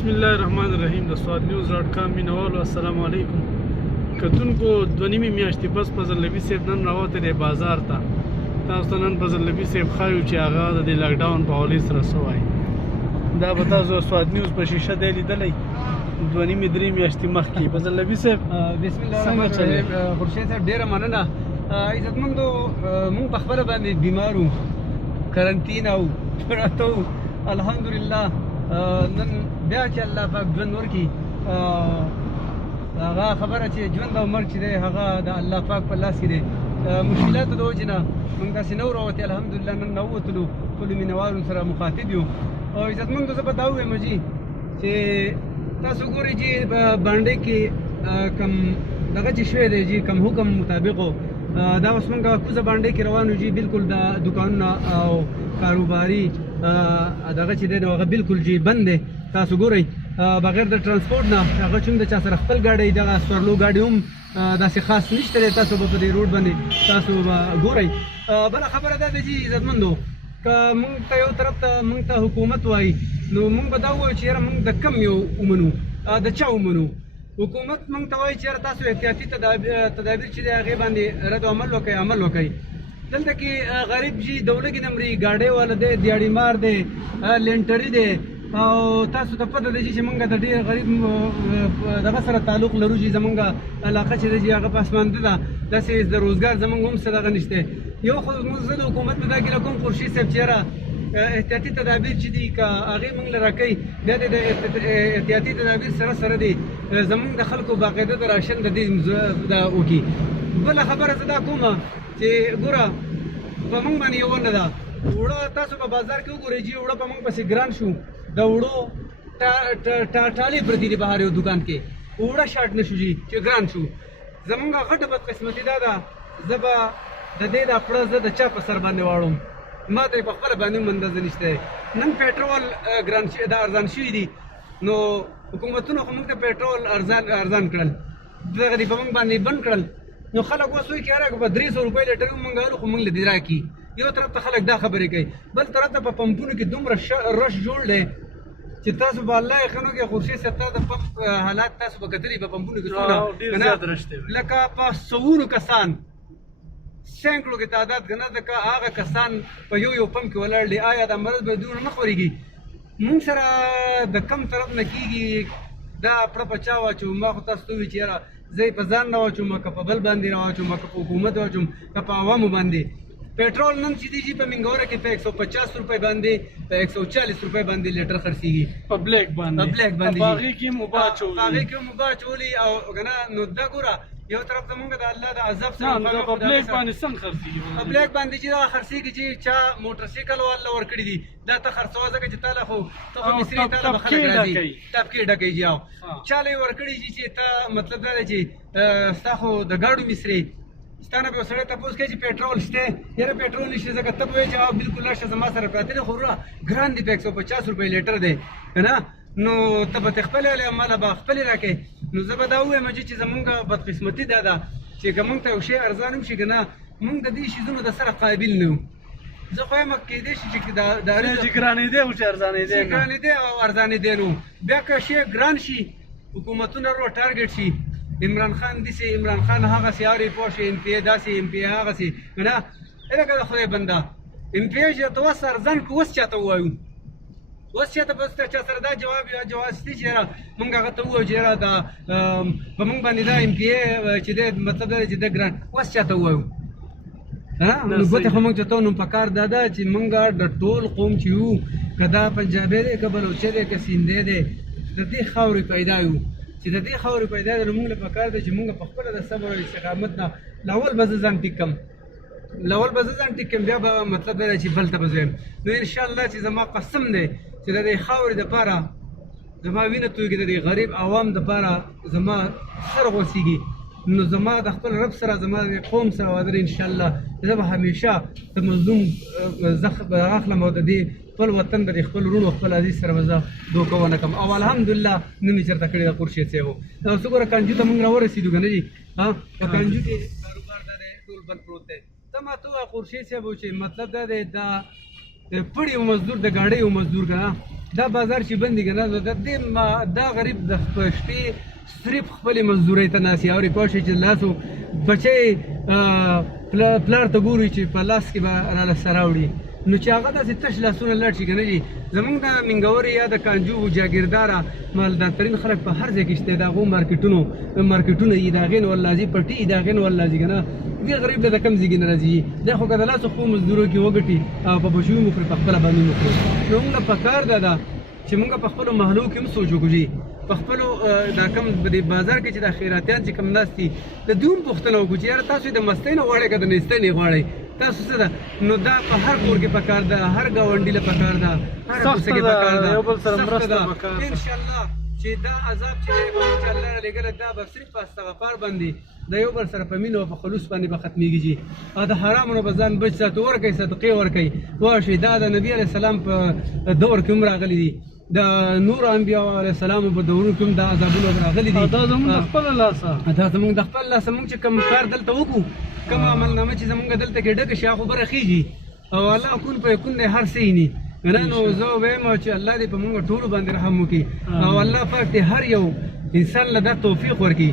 بسم الله الرحمن الرحیم د swatnews.com مینوالو السلام علیکم. کتونکو دوه نیمې میاشتې پس فضلنبي صاحب نن راوتی دی بازار ته. تاسو ته نن فضلنبي صاحب ښایو چې هغه د دې لاکډاون په حوالې سره څه وایي. دا به تاسو swat news په شیشه دی لیدلی دوه نیمې درې میاشتې مخکې. فضلنبي صاحب بسم الله الرحمن الرحیم. خورشید صاحب ډېره مننه. عزتمندو مونږ په خپله باندې بیمار وو، کرنټین او پراته وو. الحمدلله نن بیا چې الله پاک ژوند ورکړي، هغه خبره چې ژوند او مرګ چې دی هغه د الله پاک په لاس کې دی. مشکلاتو د وجې نه موږ داسې نه وراوتې، الحمدلله نن راووتلو، ټولو مینهوالو سره مخاطب یو. او عزتمندو زه به دا ووایم جي چې تاسو ګورئ چې په بانډۍ کې کم دغه چې شوی دی جي کم حکم مطابق دا اوس موږ کوزه بانډۍ کې روان یو جي. بالکل د دوکانونه او کاروباري دغه چې دی نو هغه بالکل جي بند دی. تاسو ګورئ بغیر د ترانسپورټ نه هغه چون د چا سره خپل ګاډی دغه سورلو ګاډي هم داسې خاص نشته دی. تاسو به په دې روډ باندې تاسو به ګورئ. بله خبره دا ده چې عزتمندو که موږ ته یو طرف ته موږ ته حکومت وایي نو موږ به دا ووایو چې یاره موږ د کم یو ومنو، د چا ومنو. حکومت موږ ته وایي چې یاره تاسو احتیاطي تدابیر چې دی هغې باندې رد عمل وکړئ، عمل وکړئ. دلته کې غریب جي د ولږې نه مري، ګاډۍ والا دی، دیاړي مار دی، لینټري دی. او تاسو ته پته دی چې موږ د ډېر غریب دغه سره تعلق لرو چې زموږ علاقه چې دی چې هغه پسمانده ده، داسې د روزګار زموږ هم څه دغه نشته. یو خو زه د حکومت نه دا ګیله کوم خورشید صاحب چې یاره احتیاطي تدابیر چې دي که هغې موږ له راکوي بیا د احتیاطي تدابیر سره سره دی زموږ د خلکو باقاعده د راشن د دې دا وکړي. بله خبره زه دا کومه چې ګوره په موږ باندې یو ونه ده اوړه. تاسو په بازار کې وګورئ چې اوړه په موږ پسې ګران شو، د اوړو ټالې پرتې دي بهر یو دوکان کې، اوړه شاټ نه شو جي چې ګران شو. زمونږ غټه بدقسمتي دا ده زه به د دې دا پړه زه د چا په سر باندې واړم، ما ته یې په خپله باندې هم اندازه نشته. نن پېټرول ګران دا ارزان شوي دي، نو حکومتونو خو موږ ته پېټرول ارزان کړل، دغه دي په موږ باندې بند کړل. نو خلک اوس وایي چې یاره که په 300 روپۍ لیټر هم موږ الو خو موږ له دې راکړي. یو طرف ته خلک دا خبرې کوي، بل طرف ته په پمپونو کې دومره رش جوړ دی چې تاسو به الله یې ښه نه کړي. خورشید صاحب تا د پمپ حالات تاسو به کتلي په پمپونو کې څونه لکه په سوونو کسان، سینکړو کې تعداد ګڼه که هغه کسان په یو پمپ کې ولاړ دي. آیا دا مرض به دومره نه خورېږي؟ موږ سره د کم طرف نه کېږي دا پړه په چا واچوم. ما خو تاسو ته ووایي چې یاره زه یې په ځان نه واچوم، که په بل باندې راواچوم، که په حکومت واچوم، که په عوامو باندې. پېټرول نن چې دی په منګوره کې په 150 روپۍ باندې، په 140 روپۍ باندې لیټر خرڅېږي په بلیک باندې. هغې کې مباح چولي او که نه نو دا ګوره یو طرف ته موږ د الله د عذاب سره په بلیک باندې څنګه خرڅېږي؟ په بلیک باندې چې دا خرڅېږي چې چا موټرسایکل والا ورکړي دي دا ته خرڅوه، ځکه چې تا له خو ته خو مصري تا له به خلک راځي ټپکې ډکوي جي. او چا له یې ورکړي چې ته مطلب دا دی چې ستا خو د ګاډو مصري ستا نه به یو سړی تپوس کوي چې پېټرول شته؟ یاره پېټرول نشته، ځکه ته به وایې چې بالکل راشه زما سره پراته دي، خو وروره ګران دي، په 150 روپۍ لیټر دی که نه. نو ته به ترې خپلې والې ماله به خپلې راکړې. نو زه به دا ووایم چې زمونږ بدقسمتي دا ده چې که مونږ ته یو شی ارزان هم شي که نه مونږ د دې شیزونو د سره قابل نه یو. زه خو وایم کېدای شي چې ګرانېدی او چې ارزانېدی نه، ګرانېدی او ارزانېدی نو بیا که شی ګران شي حکومتونه ورو ټارګېټ شي، عمران خان داسې، عمران خان هغسې اورې پوه شي، ایم پی اې داسې، ایم پی اې هغسې که نه. لکه د خدای بنده ایم پی اې چې ته اوس ارزان کړو اوس چاته ووایو؟ اوس چاته به چا سره دا جواب شته چې یاره مونږ هغه ته ووایو چې یاره دا په مونږ باندې دا ایم پی اې چې دی مطلب دا دی چې دا ګران، اوس چاته ووایو؟ نو ګوتې خو مونږ چاته نو پکار دا ده چې مونږ د ټول قوم چې یو، که دا پنجابی دی، که بلوچی دی، که سیندی دی، د دې خاورې پیدا یو. چې د دې خاورې پیدا دی نو مونږ له پکار دی چې مونږ په خپله د صبر او استقامت نه لاول به زه ځان ټیک کړم، بیا به مطلب دا دی چې بل ته به زه یم. نو انشاءالله چې زما قسم دی چې د دې خاورې دپاره زما وینه تویږي، د دې غریب عوام دپاره زما سر غوڅېږي. نو زما د خپل رب سره، زما د قوم سره وعده ده انشاءالله زه به همیشه د مظلوم اخلم او د دې خپل وطن د خپل ورونو خپل عزیز سره به زه دوکه ونه کړم. او الحمدلله نن مې چېرته کړې ده خورشید صاحب. او څه ګوره کانجو ته موږ راورسېدو که نه جي، په کانجو کې کاروبار دا دی ټول بند پروت دی. ته ما ته خورشید صاحب چې مطلب دا دی دا پړی یو مزدور د ګاډۍ یو مزدور که نه دا بازار چې بند دي که نه نو د دې دا غریب د شپې صرف خپلې مزدورۍ ته ناست وي اورې پوه شئ چې لاسو بچی پلار ته ګوري چې په لاس کې به راله سره وړي نو چې هغه داسې تش لاسونه لاړ شي که نه جي زمونږ د منګورې یا د کانجو جاګیرداره مالدارترین خلک په هر ځای کې شته د هغو مارکیټونه یي د هغې نه ورلازي پټي یي د هغې نه ورلازي که نه دې غریب له د کم ځای کې نه راځي دا خو که د لاسو خپلو مزدورو کې وګټي او په بچیو مو کړي په خپله باندې مو کړي نو موږ له پکار ده چې موږ په خپلو محلو کې هم سوچ وکړو په خپلو دا کم د بازار کې چې د خیراتیان چې کم ناست دي د دوی هم پوښتنه وکړو چې یاره تاسو یې د مستۍ نه غواړئ که د نیستۍ نه غواړئ تاسو څه ده نو دا په هر کور کې پکار ده هر ګاونډي له پکار ده هر کوڅه کې پکار ده یو بل سره مرسته پکار ده انشاءالله چې دا عذاب چې دی چې الله رالیږلی دا به صرف په استغفار باندې د یو بل سره په مینه او په خلوص باندې به ختمېږي او د حرامو نه به ځان بچ ساتو ورکوئ صدقې ورکوئ پوه شئ دا د نبي علیه السلام په دور کې هم راغلي دي د نور انبیاء علیه السلام په دورونو کې هم دا عذابونه راغلي دي دا زموږ د خپله لاسه دا زموږ د خپل لاسه موږ چې کوم کار دلته وکړو کوم عملنامه چې زموږ دلته کې ډکه شي هغه خبره خېږي او الله کون په یکون دی هر څه ویني نه نو زه وایم چې الله دې په موږ ټولو باندې رحم وکړي او الله پاک دې هر یو انسان له دا توفیق ورکړي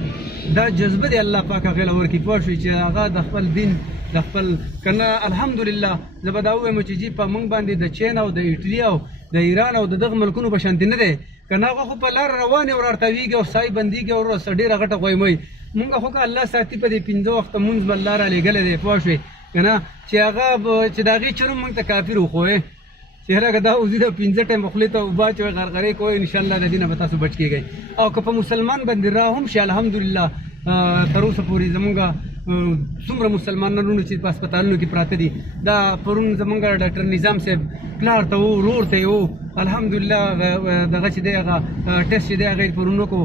دا جذبه دې الله پاک هغې له ورکړي پوه شوي چې هغه د خپل دین د خپل که نه الحمدلله زه به دا ووایم چې جي په موږ باندې د چین او د ایټلي او د ایران او د دغه ملکونو په شانتې نه دی که نه هغه خو په لاره روان او رارتاویږي او سای بندېږي او ورسره ډېره غټه غویموي مونږ خو که الله ساتي په دې 15 وخته مونځ به الله رالیږلی دی پوه شوې که نه چې هغه چې د هغې چلون مونږ ته کافر وښوی چې هلکه دا وزي د 15 ټایم خولې ته اوبه اچوئ غرغرې کوئ انشاءالله د دې نه به تاسو بچ کېږئ او که په مسلمان باندې را هم شي الحمدلله تر اوسه پورې زمونږ څومره مسلمانانو چې په هسپتالونو کې پراته دي دا پرون زمونږ ډاکټر نظام صاحب پلار ته و ورور ته یې و الحمدلله دغه چې دی هغه ټیسټ چې دی هغه یې پرون وکړو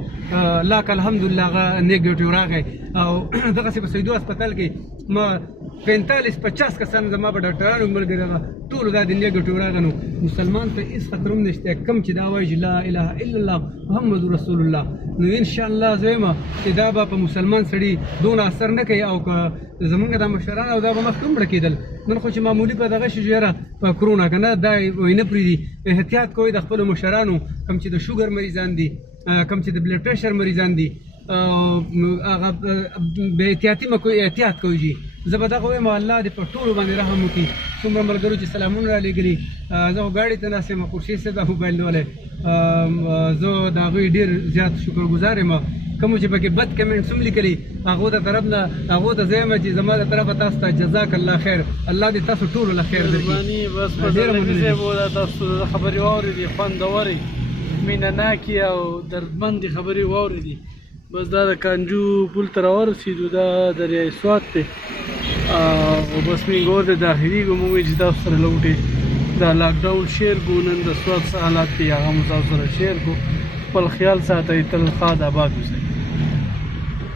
لاک الحمدلله هغه نیګیټیو راغی او دغسې په سیدو هسپتال کې ما 45-50 کسان زما په ډاکټرانو ملګري ټولو دا د نیګیټیو راغی نو مسلمان ته هېڅ خطر هم نشته کم چې دا وایي چې لا اله الا الله محمد رسول الله نو انشاءالله زه وایم چې دا به په مسلمان سړي دونه اثر نه کوي او که زمونږ دا مشران او دا به مخکې هم مړه کېدل نن خو چې معمولي په دغه شي چې یاره په کرونا که نه دا وایي نه پرېږدي احتیاط کوئ د خپلو مشرانو کوم چې د شوګر مریضان دي کوم چې د بلډ پریشر مریضان دي هغه بې احتیاطي مه کوئ احتیاط کوئ جي زه به دغه وایم الله دې په ټولو باندې رحم وکړي څومره ملګرو چې سلامونه رالیږلي زه خو ګاډي ته ناست یم خورشید صاحب دا موبایل نیولی زه د هغوی ډېر زیات شکرګزار یم کومو چې پکې بد کمنټس هم لیکلي هغو د طرف نه هغو ته زه یم چې زما د طرفه تاسو ته جزاک الله خیر الله دې تاسو ټولو له خیر درکړي بس په زلمي صاحب دا تاسو خبرې واورېدې خوندورې مینهناکې او دردمندې خبرې واورېدې بس دا د کانجو پل ته راورسېدو دا دریای سوات دی او بس منګور د داخلېږو موږ وایي چې تاسو سره لوټې دا لاکډاون شیر کړو نن د سوات څه حالات دي هغه مو تاسو سره شیر کړو خپل خیال ساتئ تل ښاد آباد اوسئ